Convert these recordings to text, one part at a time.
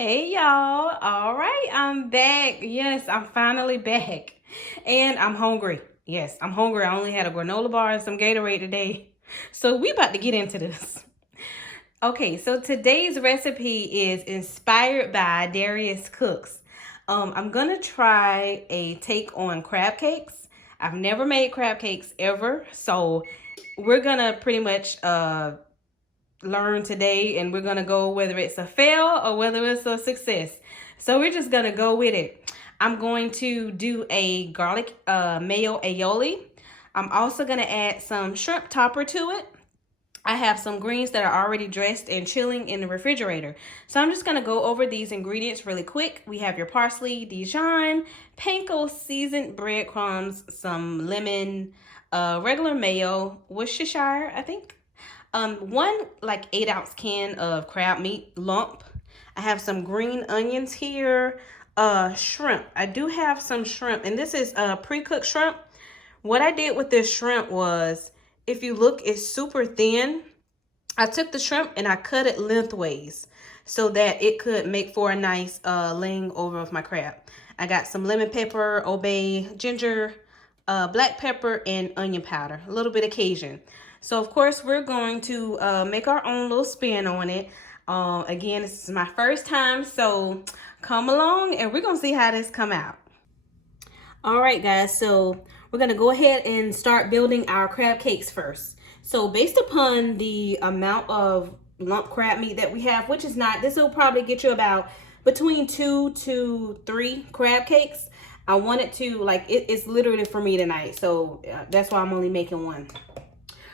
Hey y'all. All right, I'm back. Yes, I'm finally back. And I'm hungry. Yes, I'm hungry. I only had a granola bar and some Gatorade today. So we about to get into this. Okay, so today's recipe is inspired by Darius Cooks. I'm gonna try a take on crab cakes. I've never made crab cakes ever, so we're gonna pretty much learn today, and we're gonna go whether it's a fail or whether it's a success. So we're just gonna go with it. I'm going to do a garlic mayo aioli. I'm also gonna add some shrimp topper to it. I have some greens that are already dressed and chilling in the refrigerator. So I'm just gonna go over these ingredients really quick. We have your parsley, Dijon, panko seasoned breadcrumbs, some lemon, regular mayo, Worcestershire, I think. One like 8 ounce can of crab meat lump. I have some green onions here. Shrimp. I do have some shrimp, and this is pre-cooked shrimp. What I did with this shrimp was, if you look, it's super thin. I took the shrimp and I cut it lengthways so that it could make for a nice laying over of my crab. I got some lemon pepper, obey, ginger, black pepper, and onion powder, a little bit of Cajun. So of course we're going to make our own little spin on it. Again, this is my first time, so come along and we're gonna see how this come out. All right, guys, so we're gonna go ahead and start building our crab cakes first. So based upon the amount of lump crab meat that we have, which is not, this will probably get you about between 2 to 3 crab cakes. I wanted to, like, it's literally for me tonight, so that's why I'm only making one.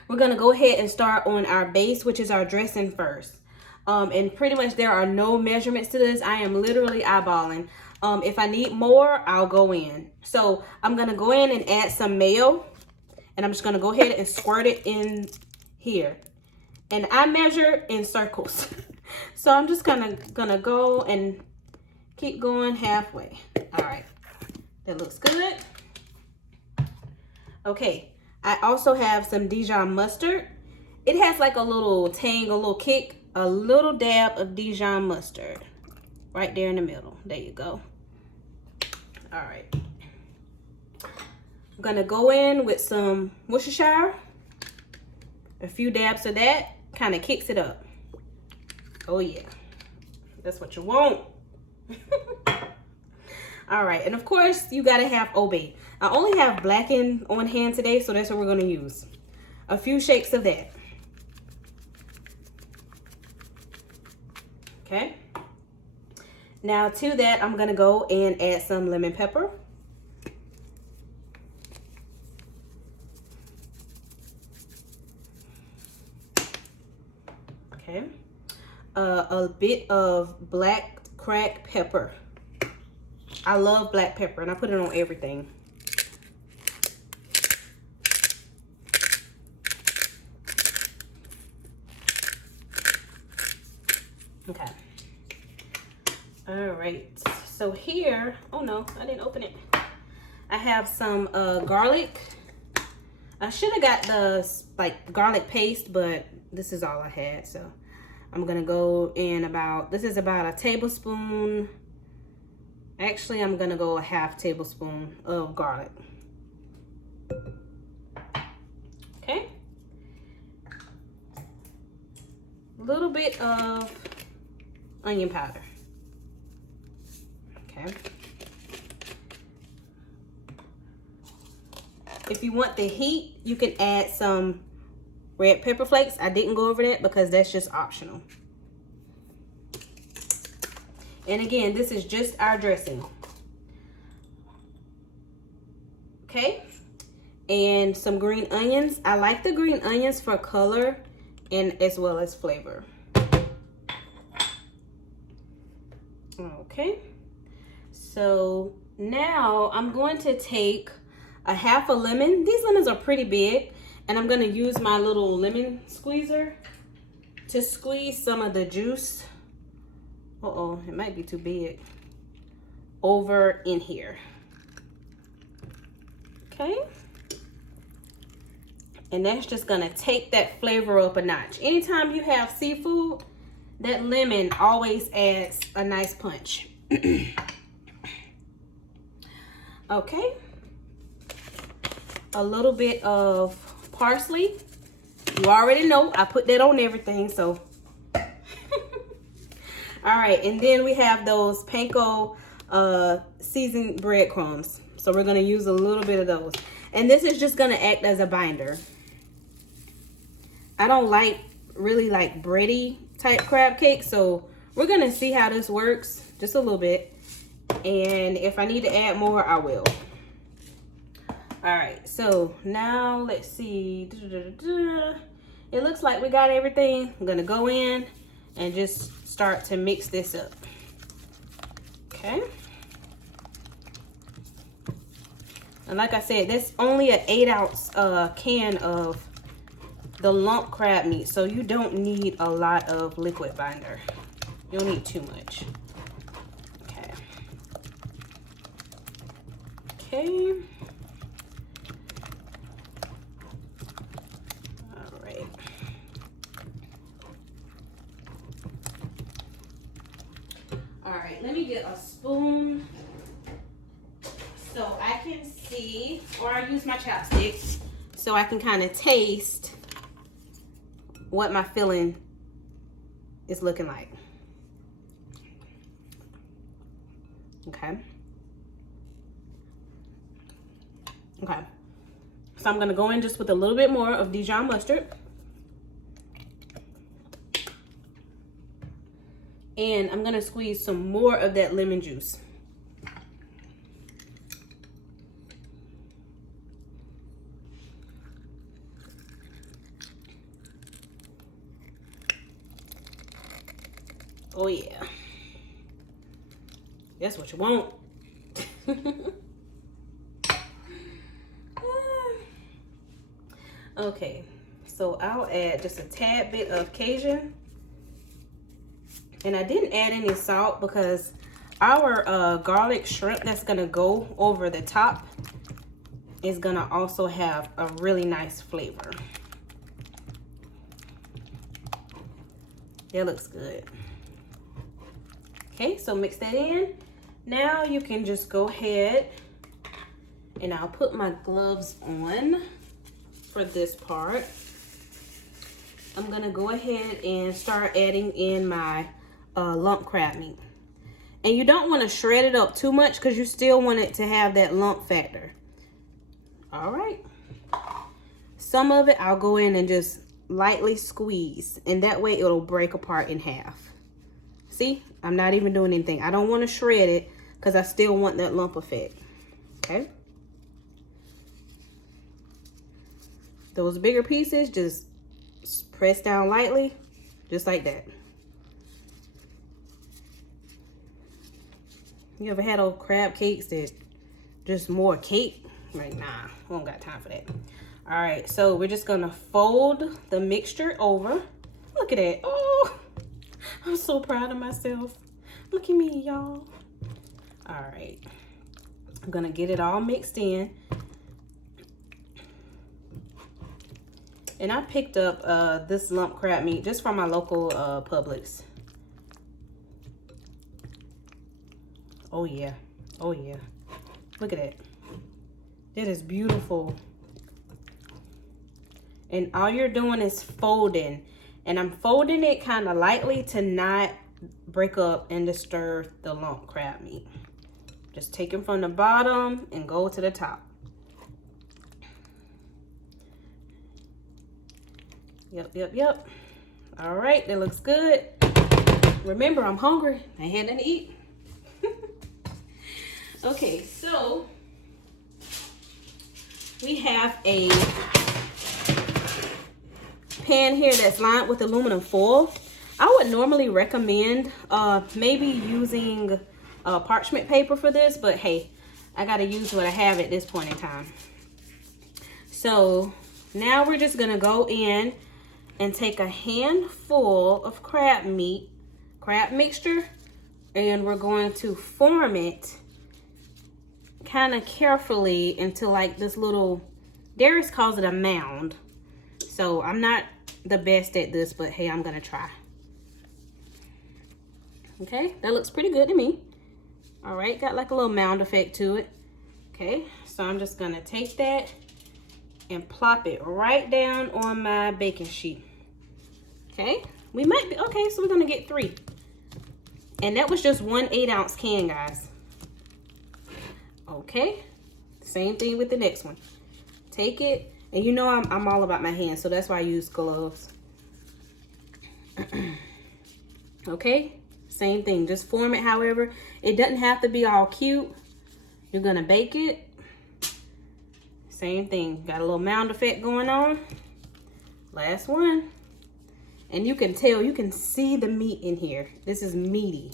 We're gonna go ahead and start on our base, which is our dressing first. And pretty much there are no measurements to this. I am literally eyeballing. If I need more, I'll go in. So I'm gonna go in and add some mayo, and I'm just gonna go ahead and squirt it in here. And I measure in circles. So I'm just gonna go and keep going halfway. All right, that looks good. Okay, I also have some Dijon mustard. It has like a little tang, a little kick, a little dab of Dijon mustard right there in the middle. There you go. All right. I'm gonna go in with some Worcestershire. A few dabs of that kind of kicks it up. Oh yeah, that's what you want. All right, and of course you gotta have obey. I only have blackened on hand today, so that's what we're gonna use. A few shakes of that. Okay. Now to that, I'm gonna go and add some lemon pepper. Okay. A bit of black cracked pepper. I love black pepper, and I put it on everything. Okay. All right. So here, oh no, I didn't open it. I have some garlic. I should have got the like garlic paste, but this is all I had. So I'm gonna go in about, this is about a tablespoon. Actually, I'm gonna go a half tablespoon of garlic. Okay. A little bit of onion powder. Okay. If you want the heat, you can add some red pepper flakes. I didn't go over that because that's just optional. And again, this is just our dressing. Okay. And some green onions. I like the green onions for color and as well as flavor. Okay. So now I'm going to take a half a lemon. These lemons are pretty big, and I'm going to use my little lemon squeezer to squeeze some of the juice. Uh-oh, it might be too big. Over in here. Okay. And that's just going to take that flavor up a notch. Anytime you have seafood, that lemon always adds a nice punch. Okay. A little bit of parsley. You already know I put that on everything, so. All right, and then we have those panko seasoned breadcrumbs. So we're gonna use a little bit of those. And this is just gonna act as a binder. I don't really like bready type crab cake, so we're gonna see how this works just a little bit. And if I need to add more, I will. All right, so now let's see. It looks like we got everything. I'm gonna go in and just start to mix this up. Okay. And like I said, that's only an 8-ounce can of the lump crab meat, so you don't need a lot of liquid binder. You don't need too much. Okay. Okay. All right. All right, let me get a spoon so I can see, or I use my chopsticks so I can kind of taste what my filling is looking like. Okay. Okay. So I'm gonna go in just with a little bit more of Dijon mustard. And I'm gonna squeeze some more of that lemon juice. Oh yeah. That's what you want. Okay, so I'll add just a tad bit of Cajun. And I didn't add any salt because our garlic shrimp that's gonna go over the top is gonna also have a really nice flavor. That looks good. Okay, so mix that in. Now you can just go ahead and I'll put my gloves on for this part. I'm gonna go ahead and start adding in my lump crab meat. And you don't want to shred it up too much because you still want it to have that lump factor. All right. Some of it I'll go in and just lightly squeeze, and that way it'll break apart in half. See, I'm not even doing anything. I don't want to shred it because I still want that lump effect. Okay. Those bigger pieces, just press down lightly, just like that. You ever had old crab cakes that just more cake? Like, nah, we don't got time for that. All right, so we're just gonna fold the mixture over. Look at that. Oh, I'm so proud of myself. Look at me, y'all. All right, I'm gonna get it all mixed in. And I picked up this lump crab meat just from my local Publix. Oh yeah, oh yeah. Look at that. That is beautiful. And all you're doing is folding. And I'm folding it kind of lightly to not break up and disturb the lump crab meat. Just take them from the bottom and go to the top. Yep, yep, yep. All right, that looks good. Remember, I'm hungry. I ain't had nothing to eat. Okay, so we have a pan here that's lined with aluminum foil. I would normally recommend maybe using parchment paper for this, but hey, I gotta use what I have at this point in time. So now we're just gonna go in and take a handful of crab mixture, and we're going to form it kind of carefully into like this little, Darius calls it a mound. So I'm not the best at this, but hey, I'm gonna try. Okay, that looks pretty good to me. All right, got like a little mound effect to it. Okay, so I'm just gonna take that and plop it right down on my baking sheet. Okay, we might be, okay, so we're gonna get 3. And that was just 1 8-ounce can, guys. Okay, same thing with the next one. Take it, and you know I'm all about my hands, so that's why I use gloves. Okay, same thing, just form it however. It doesn't have to be all cute. You're gonna bake it. Same thing, got a little mound effect going on. Last one. And you can tell, you can see the meat in here. This is meaty.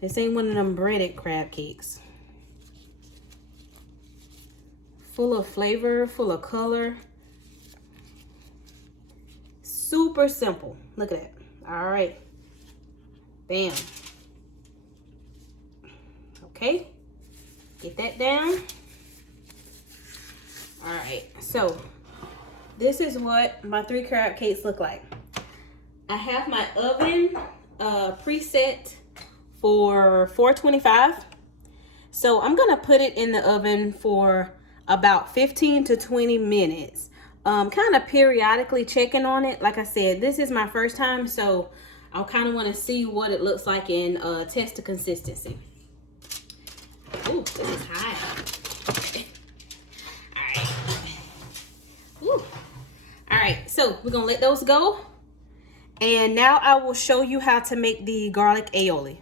This ain't one of them breaded crab cakes. Full of flavor, full of color. Super simple. Look at that. All right. Bam. Okay. Get that down. All right. So this is what my 3 crab cakes look like. I have my oven preset for 425. So I'm gonna put it in the oven for about 15 to 20 minutes. Kind of periodically checking on it. Like I said, this is my first time, so I kind of want to see what it looks like and test the consistency. Ooh, this is high. All right. Ooh. All right, so we're gonna let those go. And now I will show you how to make the garlic aioli.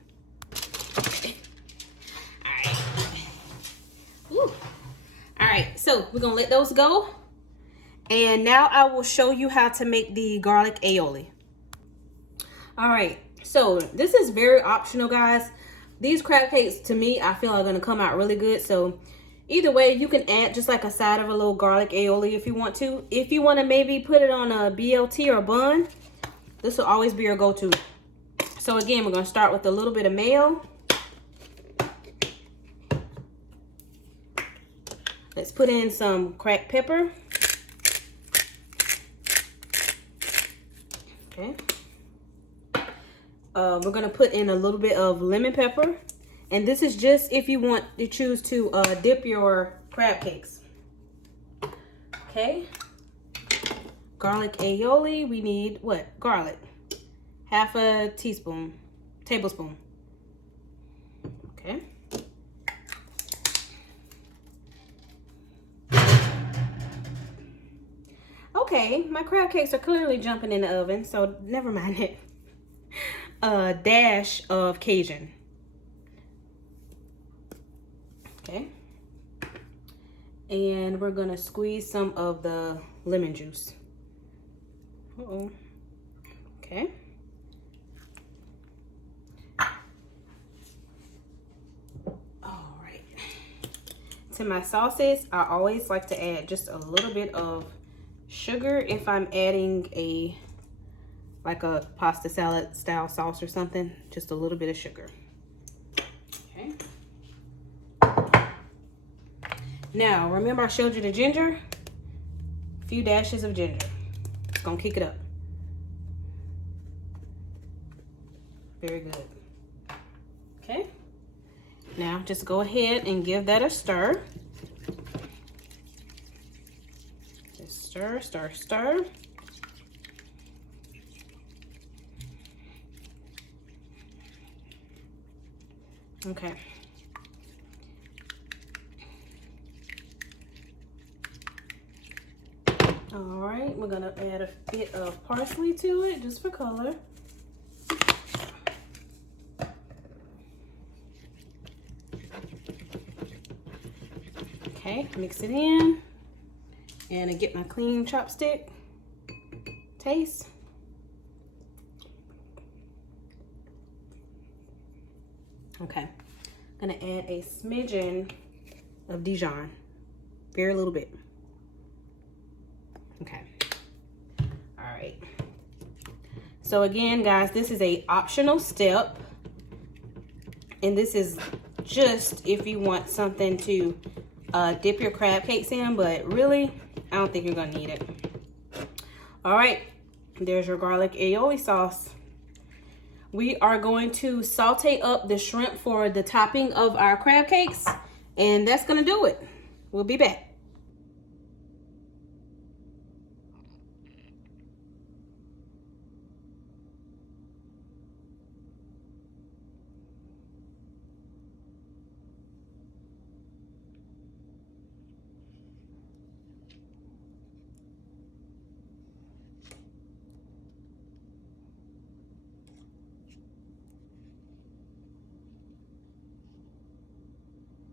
All right, so we're gonna let those go. And now I will show you how to make the garlic aioli. All right, so this is very optional, guys. These crab cakes, to me, I feel are gonna come out really good. So either way, you can add just like a side of a little garlic aioli if you want to. If you wanna maybe put it on a BLT or a bun, this will always be your go-to. So again, we're gonna start with a little bit of mayo. Let's put in some cracked pepper. Okay. We're gonna put in a little bit of lemon pepper. And this is just if you want to choose to dip your crab cakes. Okay. Garlic aioli, we need what? Garlic. Half a tablespoon. Okay. Okay, my crab cakes are clearly jumping in the oven, so never mind it. A dash of Cajun. Okay. And we're gonna squeeze some of the lemon juice. Uh-oh. Okay. All right. To my sauces, I always like to add just a little bit of sugar if I'm adding like a pasta salad style sauce or something. Just a little bit of sugar. Okay. Now, remember I showed you the ginger? A few dashes of ginger. It's gonna kick it up. Very good. Okay. Now, just go ahead and give that a stir. Just stir, stir, stir. Okay. All right, we're gonna add a bit of parsley to it just for color. Okay, mix it in. And I get my clean chopstick. Taste. Okay, I'm gonna add a smidgen of Dijon, very little bit. Okay, all right. So again, guys, this is a optional step, and this is just if you want something to dip your crab cakes in, but really, I don't think you're gonna need it. All right, there's your garlic aioli sauce. we are going to saute up the shrimp for the topping of our crab cakes, and that's gonna do it. We'll be back.